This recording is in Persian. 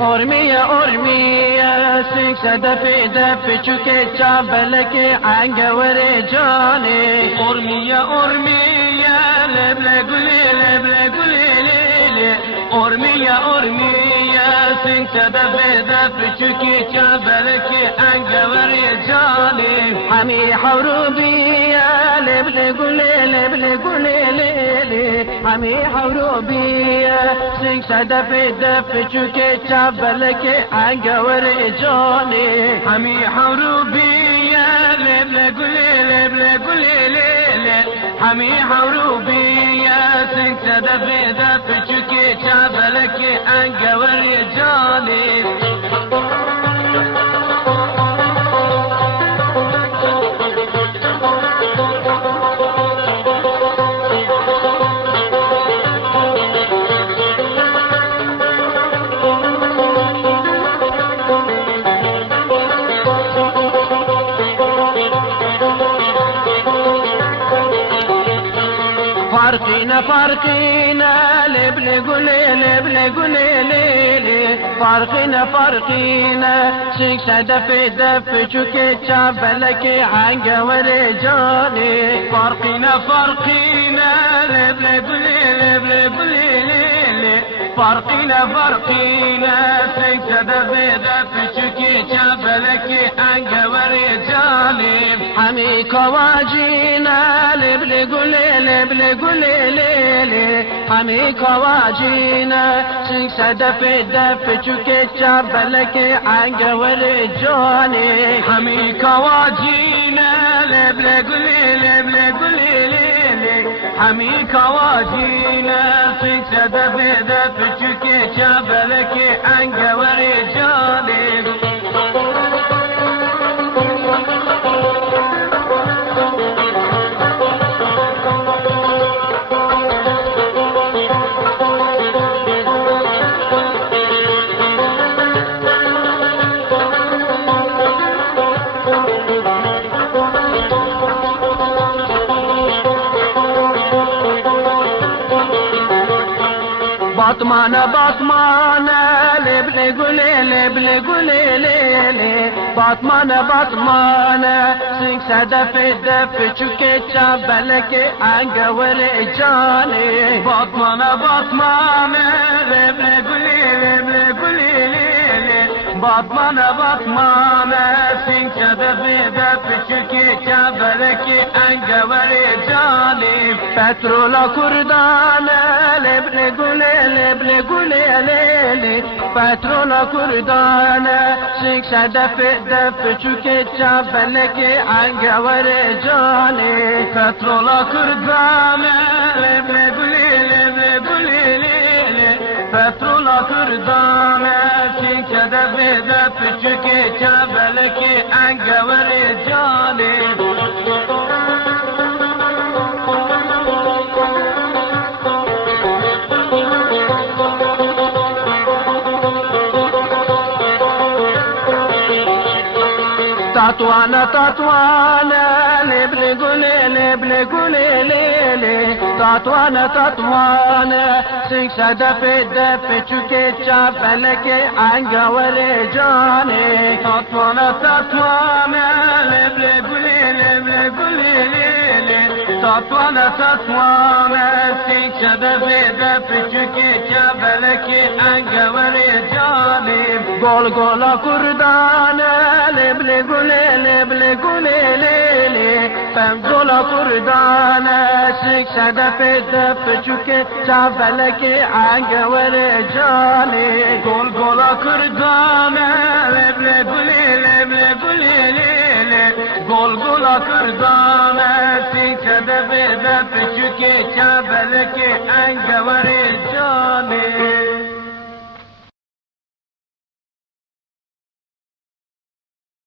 ارمیه سینگ صدف دف چوکه چابلک انگور جانه ارمیه لبل گلی ارمیه سینگ صدف دف چوکه چابلک انگور جانه همی حروبیه لبل گلی همی حروبیه سینگ صدف دف چوکه چابلک انگور جانه همی حروبیه لبل گلی همی حروبیه سینگ صدف دف چوکه چابلک انگور جانه فرقينا لبل قولي فرقينا شيك دف دف شوكي تشابلك عنقه ورجاني فرقينا لبل قولي فرقينا شيك دف دف شوكي تشابلك عنقه ورجاني حمي كواجينا لبل قولي حمي كواجينا سينگ صدف دف چوكي چابلك عنقه ورجاني حمي كواجينا لبل قولي حمي كواجينا سينگ صدف دف چوكي چابلك عنقه ورجاني باطمانة لبل قولي باطمانة سينگ صدف دف چوكي چابلك عنقه ورجاني باطمانة لبل قولي باطمانة سينگ صدف دف چوكي چابلك عنقه ورجاني پترولا كردانة لبل قولي پترولا كردانة سينگ صدف دف چوكي چابلك عنقه ورجاني پترولا كردانة لبل قولي پترولا كردانة سينگ صدف دف چوكي چابلك عنقه ورجاني تطوانا لبل قولي تطوانا سينگ صدف دف چوكي چابلك عنقه ورجاني تطوانا لبل قولي تطوانا سينگ صدف دف چوكي چابلك عنقه ورجاني گولا كردانة لبل قولي فمزولا كردانة سينگ صدف دف چوكي چابلك عنقه ورجاني گولا كردانة لبل قولي گولا كردانة سينگ صدف دف چوكي چابلك عنقه ورجاني